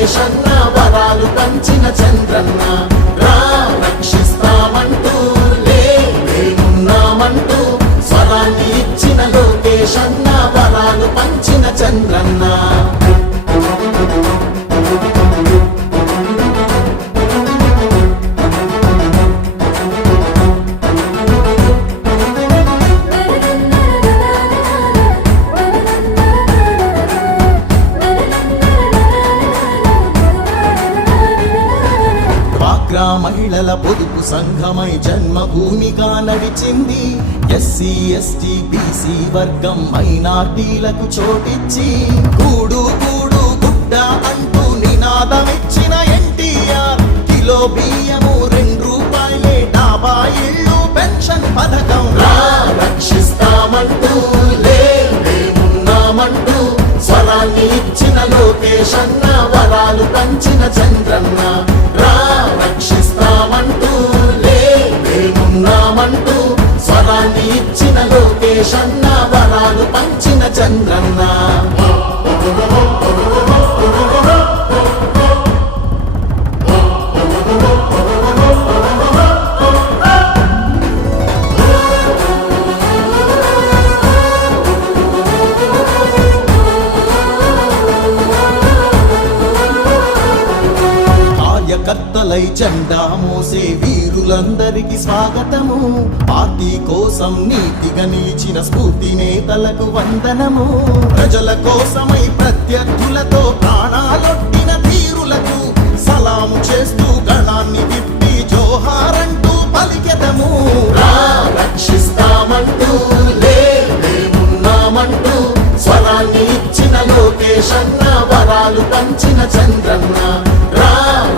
లోకేష్ అన్న వరాలు పంచిన చంద్రన్న రా రక్షిస్తామంటూ లేనున్నామంటూ స్వరాన్ని ఇచ్చిన లోకేష్ అన్న వరాలు పంచిన చంద్రన్న మహిళల పొదుపు సంఘమై జన్మభూమిగా నడిచింది ఎస్సీ ఎస్టీ బీసీ వర్గం మైనార్టీలకు చోటిచ్చి కూడు కూడు గుడ్డ అంటూ నినాదమిచ్చిన ఎన్టీఆర్ కిలో బియ్యము 2 రూపాయలే డాబా ఇళ్ళు పెన్షన్ పథకం రక్షిస్తామంటూ లేమున్నామంటూ స్వరాన్ని ఇచ్చిన లోకేష్ అన్న వరాలు పంచిన చంద్రన్న రా రక్షిస్తామంటూ లేమున్నామంటూ స్వరాన్ని ఇచ్చిన లోకేష్ అన్న వరాలు పంచిన చంద్రన్న కర్తలై జెండా మోసే వీరులందరికీ స్వాగతము పార్టీ కోసం నీతిగా నిలిచిన స్ఫూర్తి నేతలకు వందనము ప్రజల కోసమై ప్రత్యర్థులతో ప్రాణాలొట్టిన ధీరులకు సలాము చేస్తూ గణాన్ని విప్పి జోహారంటూ పలికెదము రక్షిస్తామంటూ లేమున్నామంటూ స్వరాన్ని ఇచ్చిన లోకేష్ అన్న వరాలు పంచిన చంద్రన్న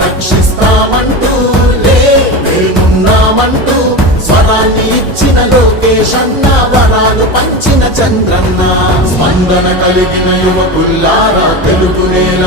రక్షిస్తామంటూ లేమున్నామంటూ స్వరాన్ని ఇచ్చిన లోకేష్ అన్న వరాలు పంచిన చంద్రన్న స్పందన కలిగిన యువకుల్లారా తెలుగు నేల